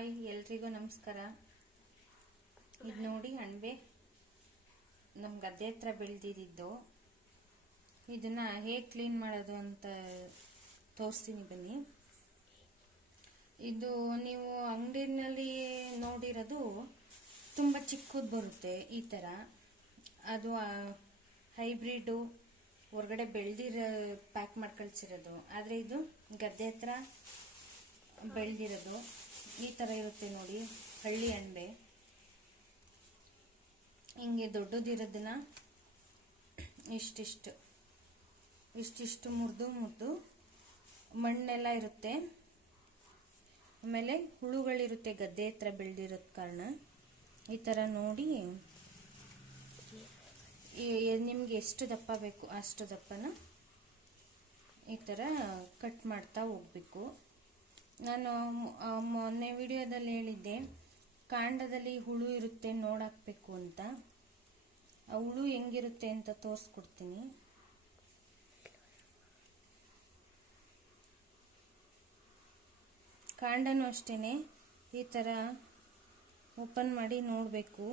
Hi ಎಲ್ರಿಗೂ ನಮಸ್ಕಾರ. ಇದು ನೋಡಿ ಅಣಬೆ ನಮ್ಮ ಗದ್ದೆ ಹತ್ರ ಬೆಳೆದಿದ್ದು. ಇದನ್ನ ಹೇಗೆ ಕ್ಲೀನ್ ಮಾಡೋದು ಅಂತ ತೋರಿಸ್ತೀನಿ ಬನ್ನಿ. ಇದು ನೀವು ಅಂಗಡಿನಲ್ಲಿ ನೋಡಿರೋದು ತುಂಬ ಚಿಕ್ಕದು ಬರುತ್ತೆ ಈ ಥರ. ಅದು ಹೈಬ್ರಿಡು ಹೊರಗಡೆ ಬೆಳೆದಿರೋ ಪ್ಯಾಕ್ ಮಾಡಿ ಕಳಿಸಿರೋದು. ಆದರೆ ಇದು ಗದ್ದೆ ಹತ್ರ ಬೆಳೆದಿರೋದು ಈ ಥರ ಇರುತ್ತೆ ನೋಡಿ. ಹಳ್ಳಿ ಅಣಬೆ ಹಿಂಗೆ ದೊಡ್ಡದಿರೋದನ್ನ ಇಷ್ಟಿಷ್ಟು ಮುರಿದು ಮಣ್ಣೆಲ್ಲ ಇರುತ್ತೆ. ಆಮೇಲೆ ಹುಳುಗಳಿರುತ್ತೆ ಗದ್ದೆ ಹತ್ರ ಬೆಳೆದಿರೋದ್ ಕಾರಣ. ಈ ಥರ ನೋಡಿ ನಿಮ್ಗೆ ಎಷ್ಟು ದಪ್ಪ ಬೇಕು ಅಷ್ಟು ದಪ್ಪನ ಈ ಥರ ಕಟ್ ಮಾಡ್ತಾ ಹೋಗ್ಬೇಕು. ನಾನು ಮೊನ್ನೆ ವಿಡಿಯೋದಲ್ಲಿ ಹೇಳಿದ್ದೆ ಕಾಂಡದಲ್ಲಿ ಹುಳು ಇರುತ್ತೆ ನೋಡಾಕ್ಬೇಕು ಅಂತ. ಆ ಹುಳು ಹೆಂಗಿರುತ್ತೆ ಅಂತ ತೋರಿಸ್ಕೊಡ್ತೀನಿ. ಕಾಂಡನೂ ಅಷ್ಟೇ ಈ ಥರ ಓಪನ್ ಮಾಡಿ ನೋಡಬೇಕು.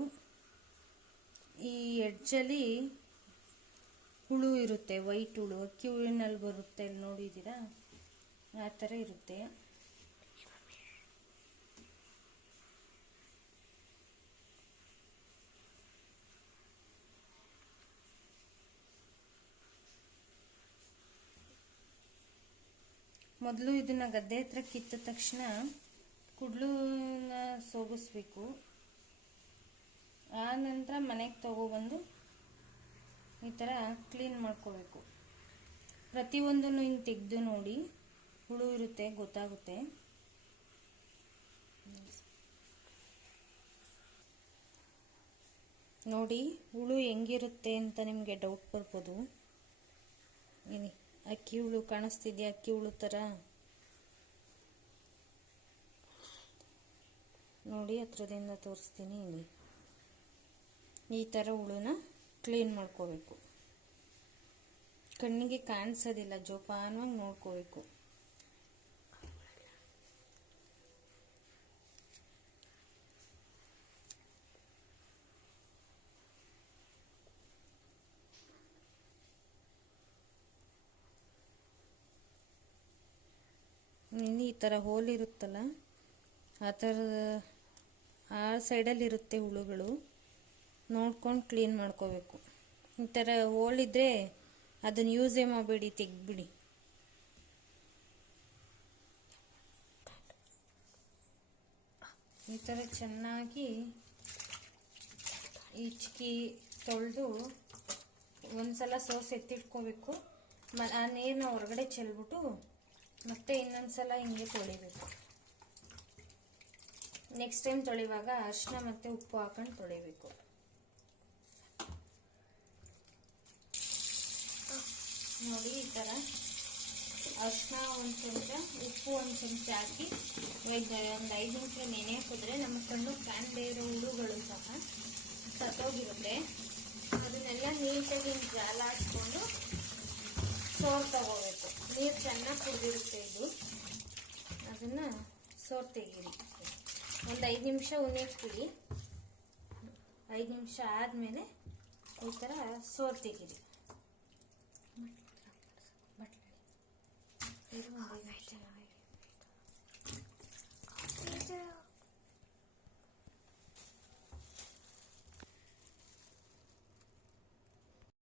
ಈ ಎಡ್ಜಲ್ಲಿ ಹುಳು ಇರುತ್ತೆ, ವೈಟ್ ಹುಳು, ಅಕ್ಕಿ ಹುಳಿನಲ್ಲಿ ಬರುತ್ತೆ, ಅಲ್ಲಿ ನೋಡಿದ್ದೀರಾ ಆ ಥರ ಇರುತ್ತೆ. ಮೊದಲು ಇದನ್ನ ಗದ್ದೆ ಹತ್ರ ಕಿತ್ತ ತಕ್ಷಣ ಕುಡ್ಲನ್ನ ಸೋಗಿಸ್ಬೇಕು. ಆ ನಂತರ ಮನೆಗೆ ತಗೊಬಂದು ಈ ಥರ ಕ್ಲೀನ್ ಮಾಡ್ಕೋಬೇಕು. ಪ್ರತಿಯೊಂದನ್ನು ಹಿಂಗೆ ತೆಗೆದು ನೋಡಿ, ಹುಳು ಇರುತ್ತೆ ಗೊತ್ತಾಗುತ್ತೆ. ನೋಡಿ ಹುಳು ಹೆಂಗಿರುತ್ತೆ ಅಂತ ನಿಮಗೆ ಡೌಟ್ ಬರ್ಬೋದು. ಇಲ್ಲಿ ಅಕ್ಕಿ ಹುಳು ಕಾಣಿಸ್ತಿದ್ಯಾ? ಅಕ್ಕಿ ಹುಳು ಥರ ನೋಡಿ, ಹತ್ರದಿಂದ ತೋರಿಸ್ತೀನಿ. ಇಲ್ಲಿ ಈ ಥರ ಹುಳುನ ಕ್ಲೀನ್ ಮಾಡ್ಕೋಬೇಕು. ಕಣ್ಣಿಗೆ ಕಾಣಿಸೋದಿಲ್ಲ, ಜೋಪಾನವಾಗಿ ನೋಡ್ಕೋಬೇಕು. ಈ ಥರ ಹೋಲ್ ಇರುತ್ತಲ್ಲ, ಆ ಥರದ ಆ ಸೈಡಲ್ಲಿ ಇರುತ್ತೆ ಹುಳುಗಳು. ನೋಡ್ಕೊಂಡು ಕ್ಲೀನ್ ಮಾಡ್ಕೋಬೇಕು. ಈ ಥರ ಹೋಲಿದ್ರೆ ಅದನ್ನು ಯೂಸೇ ಮಾಡಬೇಡಿ, ತೆಗ್ಬಿಡಿ. ಈ ಥರ ಚೆನ್ನಾಗಿ ಈಚ್ಕಿ ತೊಳೆದು ಒಂದ್ಸಲ ಸೋಸ್ ಎತ್ತಿಟ್ಕೋಬೇಕು. ಆ ನೀರನ್ನ ಹೊರಗಡೆ ಚೆಲ್ಬಿಟ್ಟು ಮತ್ತೆ ಇನ್ನೊಂದ್ಸಲ ಹಿಂಗೆ ತೊಳಿಬೇಕು. ನೆಕ್ಸ್ಟ್ ಟೈಮ್ ತೊಳೆಯುವಾಗ ಅರಿಶಿನ ಮತ್ತೆ ಉಪ್ಪು ಹಾಕೊಂಡು ತೊಳಿಬೇಕು. ನೋಡಿ ಈ ಥರ ಅರಿಶಿನ ಒಂದು ಚಮಚ, ಉಪ್ಪು ಒಂದು ಚಮಚ ಹಾಕಿ ಒಂದು 5 ನಿಮಿಷ ನೆನೆ ಹಾಕಿದ್ರೆ ನಮ್ಮ ಕಣ್ಣು ಕಾಣದೇ ಇರೋ ಹುಳುಗಳು ಸಹ ಸತ್ತೋಗಿರುತ್ತೆ. ಅದನ್ನೆಲ್ಲ ನೀಟಾಗಿ ಜಾಲ ಹಾಕ್ಕೊಂಡು ಸೋರ್ ತಗೋಬೇಕು. ನೀರು ಚೆನ್ನಾಗಿ ಕುಡಿದಿರುತ್ತೆ ಇದು. ಅದನ್ನು ಸೋರ್ ತೆಗೀರಿ. ಒಂದು 5 ನಿಮಿಷ ಉಣಿಸ್ಬಿಡಿ. 5 ನಿಮಿಷ ಆದಮೇಲೆ ಈ ಥರ ಸೋರ್ ತೆಗೀರಿ.